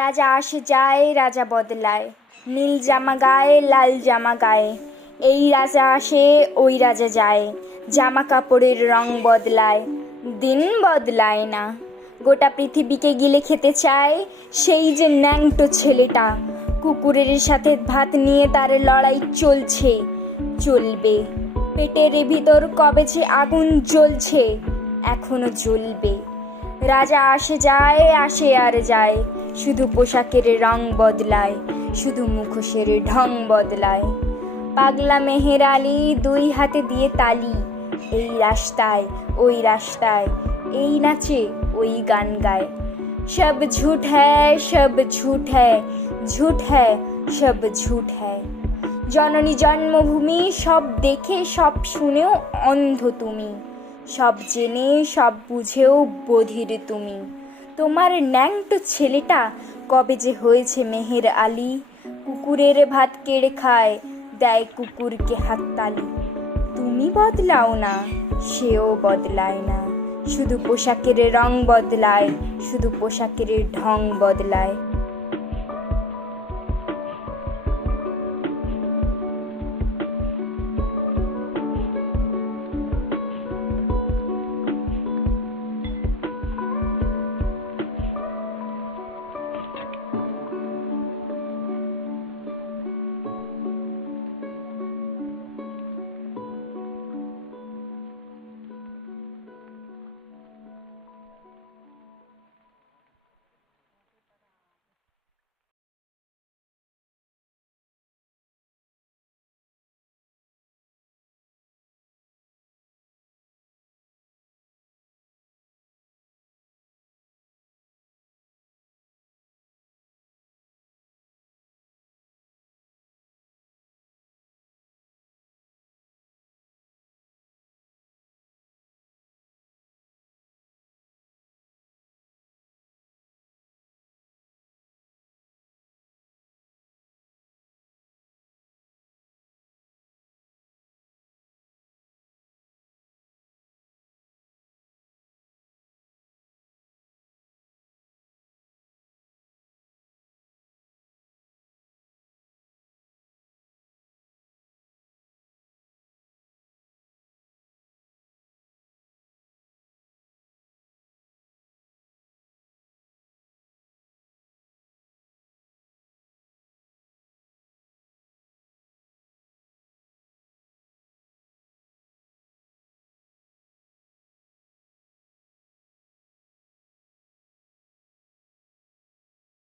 রাজা আসে যায়, রাজা বদলায়, নীল জামা গায়ে লাল জামা গায়ে। এই রাজা আসে ওই রাজা যায়, জামা কাপড়ের রং বদলায়, দিন বদলায় না। গোটা পৃথিবীকে গিলে খেতে চায় সেই যে ন্যাংটো ছেলেটা। কুকুরের সাথে ভাত নিয়ে তার লড়াই চলছে, চলবে। পেটের ভিতর কবে যে আগুন জ্বলছে, এখনো জ্বলবে। রাজা আসে যায়, আসে আর যায়, শুধু পোশাকের রং বদলায়, শুধু মুখোশের ঢং বদলায়। পাগলা মেহের আলী দুই হাতে দিয়ে তালি, এই রাস্তায় ওই রাস্তায়, এই নাচে ওই গান গায়। সব ঝুট হ্যায়, সব ঝুট হ্যায়, ঝুট হ্যায়, সব ঝুট হ্যায়। জননী জন্মভূমি সব দেখে সব শুনেও অন্ধ তুমি, সব জেনে সব বুঝেও বধির তুমি। তোমার ন্যাংটো ছেলেটা কবে যে হয়েছে মেহের আলী, কুকুরের ভাত কেড়ে খায়, দেয় কুকুরকে হাততালি। তুমি বদলাও না, সেও বদলায় না, শুধু পোশাকের রং বদলায়, শুধু পোশাকের ঢং বদলায়।